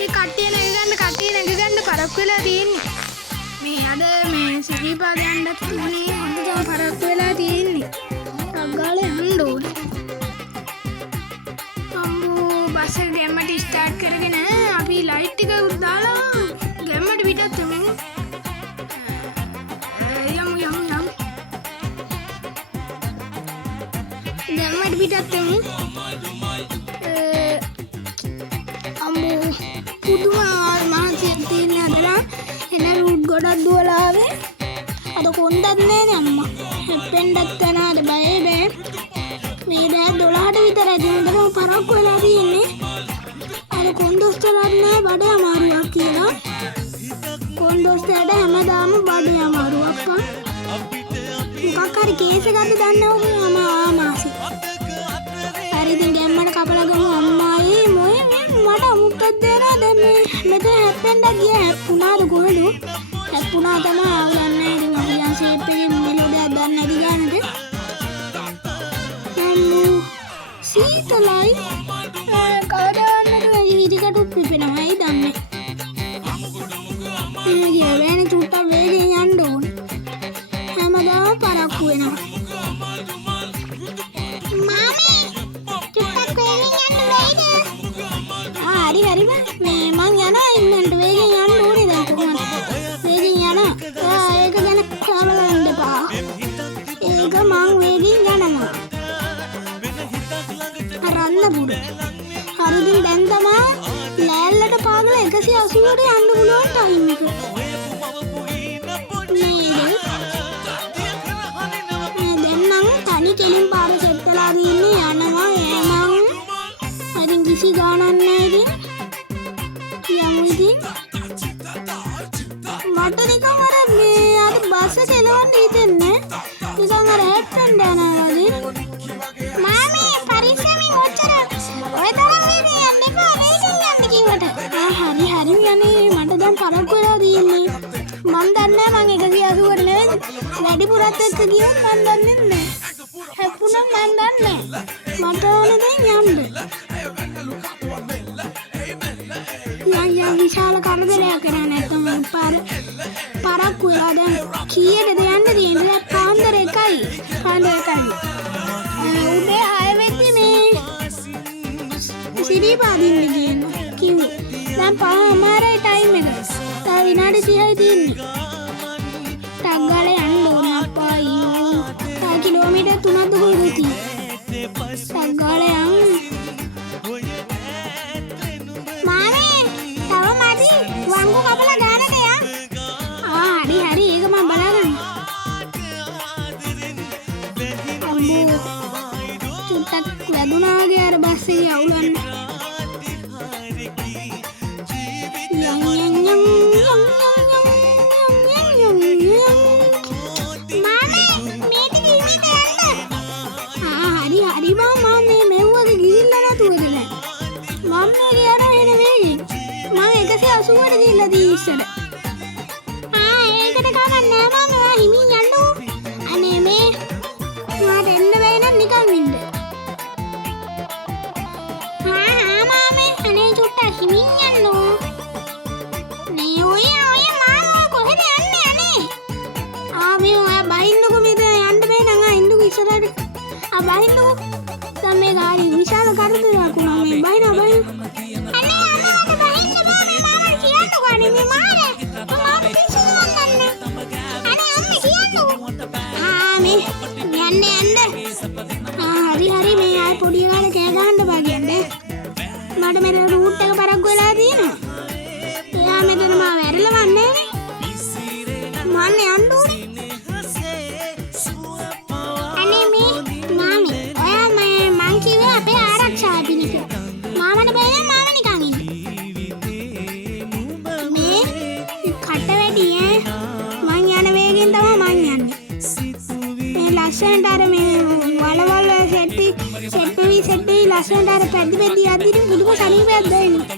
ඒ කට්ටිය නැගගන්න පරක්කු වෙලා තියෙන්නේ. මේ අද මේ සිරිපාදයන්ට තුනේ හොඳටම පරක්කු වෙලා තියෙන්නේ. ගාලේ යන්න ඕනේ. අම්මෝ බස් එක ගෙම්මට ස්ටාර්ට් කරගෙන අපි ලයිට් එක දාලා ගෙම්මට පිටත් යමු. යමු. ගෙම්මට පිටත් යමු. අම්මෝ පුදුම මහන්සියක් තියෙන අදලා එන රූට් ගොඩක් දුවලා ආවේ. අද කොන්දත් නෑනේ අම්මා. හැප්පෙන්නත් යනවාද බයේ බෑ. මේ දැන් 12ට විතරයි දෙන්නම පරක්කු වෙලා තියෙන්නේ. අර කොන්දොස්තරත් නෑ බඩේ අමාරුවක් කියලා. කොන්දොස්තරට හැමදාම බඩේ අමාරුවක් පා. මොකක් හරි කේස් එකක්ද දන්නවද ආමාසි. හරි ඉතින් ගැම්මට කපලා ගමු අම්මායි මොයේ මට අමුත්තක් දෙනවා දැන් මේ මෙතන හැප්පෙන්න ගියා හැප්පුණාද කොහෙද? හැප්පුණා තමයි ආවන්නේ ඉතින් මම ෂේප් එකේ මෙලෝඩියක් දන්නේ නැති ගන්නද? සීතලයි කවදාවන්නට ඉරිකටුත් පිපෙනවායි දන්නේ. මේ වෙන චුට්ටක් වේගෙන් යන්න ඕනේ. හැමදාම පරක්කු වෙනවා. මාමේ චුට්ටක් වේගෙන් යන්න බැයිද? හරි මේ මං යනවා ඉන්නට වේගෙන් යන්න ඕනේ දැන් කොහොමද? වේගෙන් යනවා. ඒක ගැන කලබල එපා. ඒක මං වේගෙන් යනවා. රන්න හරිදින් දැන් තමයි ලෑල්ලට පාගල 180ට යන්න පුළුවන් ටයිම් එක. දැන් නම් තනි කෙලින් පාර සෙට් කරලා දින්නේ යනවා එනම්. ඉතින් කිසි ගාණක් නැහැ ඉතින්. යමු ඉතින්. මට නිකන් අර මේ අර බස් එක එලවන්න හිතෙන්නේ. නිකන් අර හැප්පෙන්න යනවා වගේ. මාමේ පරිස්සමින් ඔච්චර ඔය තරම් වේගෙන් යන්න එපා වේගෙන් යන්න කිව්වට. හරි යන්නේ මට දැන් පරක්කු වෙලා තියෙන්නේ. මන් දන්නේ මං 180ට නෙවෙයි වැඩිපුරත් එක්ක ගියොත් මන් දන්නේ නැහැ. හැප්පුණා මන් දන්නේ. මට ඕනේ දැන් යන්න. යා විශාල කරදරයක් කරා නැත්නම් පරක්කු වෙලා දැන් කීයටද යන්න තියෙන්නේ? පාන්දර 1යි. උදේ 6 වෙද්දි මේ සිරිපාදින්න කිව්වේ. දැන් පාමාරයි ටයිම් එක. තව විනාඩි 30යි තියෙන්නේ. ටක් ගාලා යන්න ඕන අප්පා ඊ. තව කිලෝමීටර් 3ක් දුර තියෙන්නේ. ටක් ගාලා යන්න. මාමේ තව මදි වංගු කපලා ගානට යන්න. හරි ඒක මම බලාගන්න. අම්මෝ චුට්ටක් වැදුනාගේ අර බස් එකේ අවුලන්න. හරි මම මේ මෙව්වගේ ගිහිල්ලා නැතුවද නෑ. මම ගියාට එන වේගෙන් මම 180ට ගිහිල්ලා දී ඉස්සර. ඒකට කවන්න නෑ මම ඔයා හිමින් යන්නකෝ. අනේ මේ මට එන්න බැයි නම් නිකන් ඉන්න. මාමේ අනේ චුට්ටක් හිමින් යන්නෝ. නේ ඔය මාමා කොහෙද යන්නේ අනේ? මේ ඔයා බහින්නකෝ මෙතන යන්න බෑ නම් ඉන්නකෝ ඉස්සරහට. බහින්නකෝ. දැන් මේ ගාඩි විශාල කරදරයක් වුණා මේ බහින්න. අනේ අම්මා මට බහින්න බෑ මේ මාමා කියන්නකෝ අනේ මේ මාරේ. මාමා පිස්සු වන්නන්නේ. අනේ අම්මේ කියන්නකෝ. මේ යන්න. හරි මේ ආයි පොඩි ගාන කෑ ගහන්න බා කියන්නේ. මට මෙතන රූට් එක පරක්කු වෙලා තියෙනවා. එයා මෙතන මාව ඇරලවන්නේ නේ. මන්න යන්න ඕනේ. අනේ මේ මාමේ ඔයා මං කිව්වේ අපේ ආරක්ෂා පිණිස. මාමට බෑ නම් මාම නිකන් ඉන්න. මේ කට වැඩි ඈ. මං යන වේගෙන් තමයි මං යන්නේ. මේ ලස්සනට අර මේ වලවල් සෙට්ටි ලස්සනට අර පැද්දි යද්දි පුදුම සනීපයක් දැනෙනවා.